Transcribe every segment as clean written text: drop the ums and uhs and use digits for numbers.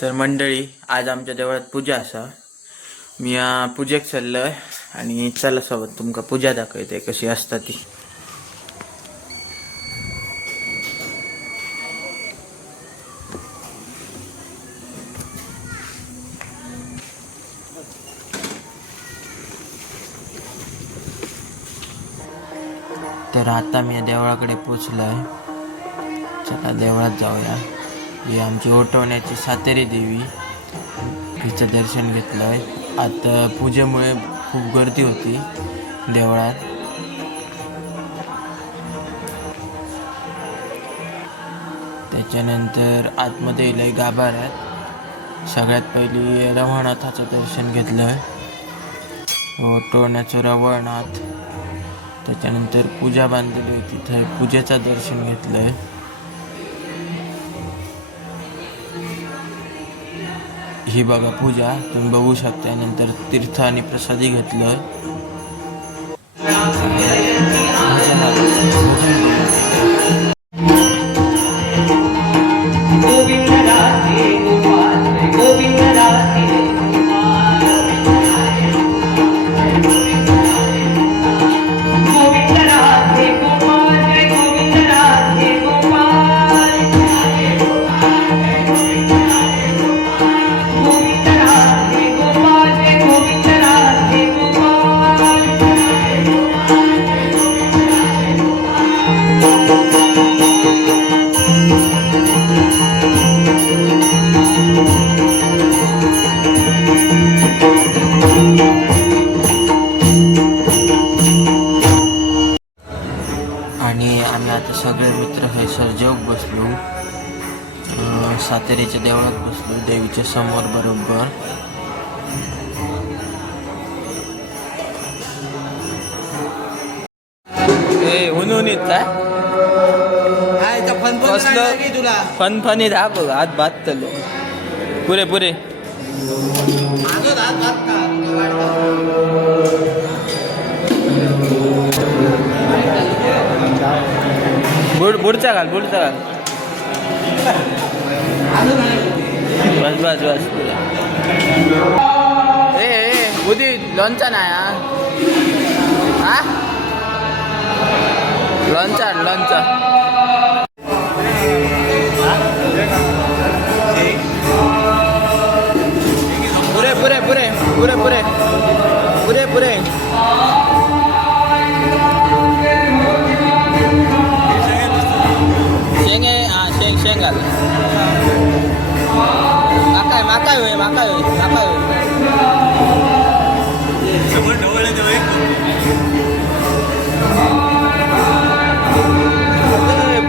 तर मंडळी आज आमच्या देवळात पूजा असा. मी पूजेक चाललोय आणि चला सोबत तुमका पूजा दाखवते कशी असता ती. तर आता मी देवळाकडे पोचलोय. चला देवळात जाऊया. ही आमची ओटवण्याची सातेरी देवी, हिचं दर्शन घेतलंय. आता पूजेमुळे खूप गर्दी होती देवळात. त्याच्यानंतर आतमध्ये लय गाभार आहेत. सगळ्यात पहिली रवळनाथाचं दर्शन घेतलंय, ओटवण्याचं रवळनाथ. त्याच्यानंतर पूजा बांधलेली होती, तिथे पूजेचं दर्शन घेतलंय. ही बघा पूजा तुम्ही बघू शकता. नंतर तीर्थ आणि प्रसादी घेतलं. आणि आम्ही आता सगळे मित्र हे जेवून बसलो. सातेरीच्या देवळात बसलो, देवीच्या समोर बरोबर. उन्होंने फनफनी धा बघ हात भात तलो पुरे पुरे. बुडचा घाल बुडचा घाल. बस बस बस. ए बुधी लोणचा नाही हा. लोणचा लोणचा. पुरे पुरे पुरे पुरे पुरे पुरे पुरे. शेंग आहे हा. शेंग शेंग घाल. माकाय माकाय होय माकाय होय माकाय होय.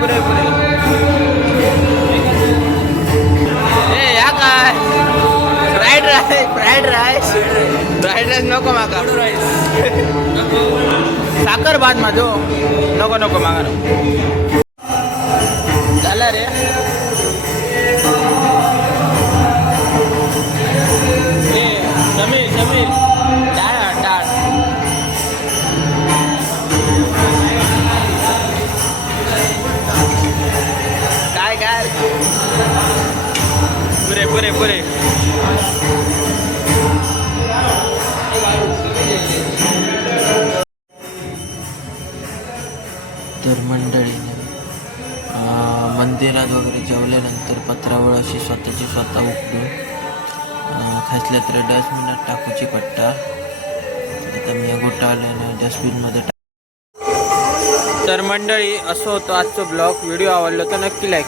पुरे पुरे. ए या काय fried rice fried rice fried rice नको माका. साखर भात माझो नको नको मागा नको. झाला रे. ए समीर समीर डाळ डाळ. काय काय पुरे पुरे पुरे. तर मंडळीने मंदिरात वगैरे जेवल्यानंतर पत्रावळ अशी स्वतःची स्वतः उकळून खासल्या तर डस्टबिनात टाकूची पट्टा. आता मी घोटाळ्याने डस्टबिनमध्ये तर मंडळी असं होतं आजचं ब्लॉग. व्हिडिओ आवडला तर नक्की लाईक.